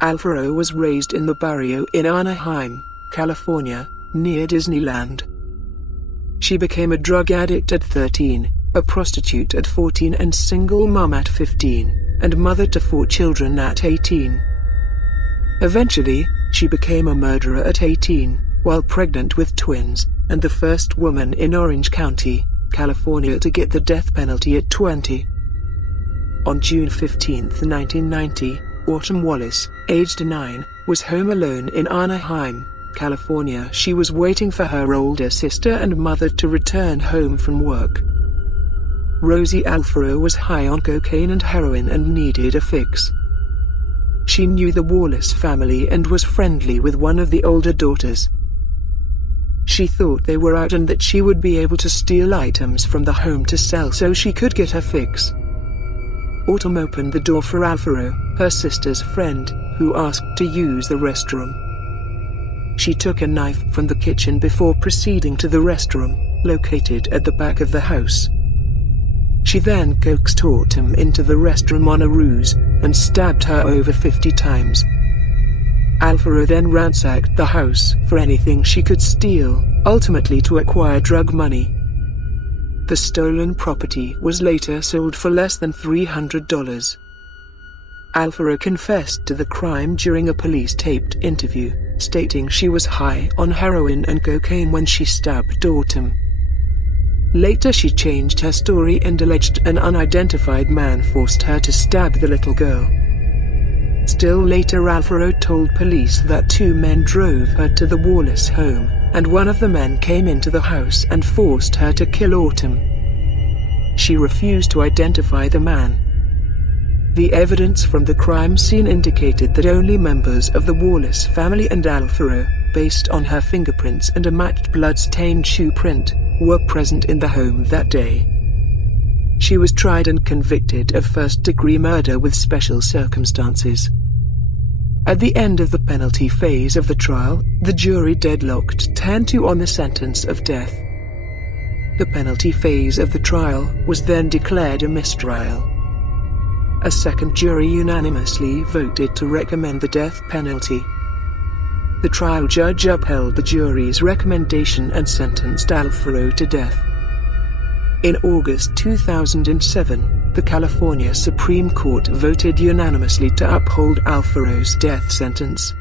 Alfaro was raised in the barrio in Anaheim, California, near Disneyland. She became a drug addict at 13, a prostitute at 14 and single mom at 15, and mother to 4 children at 18. Eventually, she became a murderer at 18, while pregnant with twins, and the first woman in Orange County, California to get the death penalty at 20. On June 15, 1990, Autumn Wallace, aged 9, was home alone in Anaheim, California. She was waiting for her older sister and mother to return home from work. Rosie Alfaro was high on cocaine and heroin and needed a fix. She knew the Wallace family and was friendly with one of the older daughters. She thought they were out and that she would be able to steal items from the home to sell so she could get her fix. Autumn opened the door for Alfaro, her sister's friend, who asked to use the restroom. She took a knife from the kitchen before proceeding to the restroom, located at the back of the house. She then coaxed Autumn into the restroom on a ruse, and stabbed her over 50 times. Alfaro then ransacked the house for anything she could steal, ultimately to acquire drug money. The stolen property was later sold for less than $300. Alfaro confessed to the crime during a police-taped interview, stating she was high on heroin and cocaine when she stabbed Autumn. Later she changed her story and alleged an unidentified man forced her to stab the little girl. Still later Alfaro told police that 2 men drove her to the Wallace home, and one of the men came into the house and forced her to kill Autumn. She refused to identify the man. The evidence from the crime scene indicated that only members of the Wallace family and Alfaro, based on her fingerprints and a matched blood-stained shoe print, were present in the home that day. She was tried and convicted of first-degree murder with special circumstances. At the end of the penalty phase of the trial, the jury deadlocked 10-2 on the sentence of death. The penalty phase of the trial was then declared a mistrial. A second jury unanimously voted to recommend the death penalty. The trial judge upheld the jury's recommendation and sentenced Alfaro to death. In August 2007, the California Supreme Court voted unanimously to uphold Alfaro's death sentence.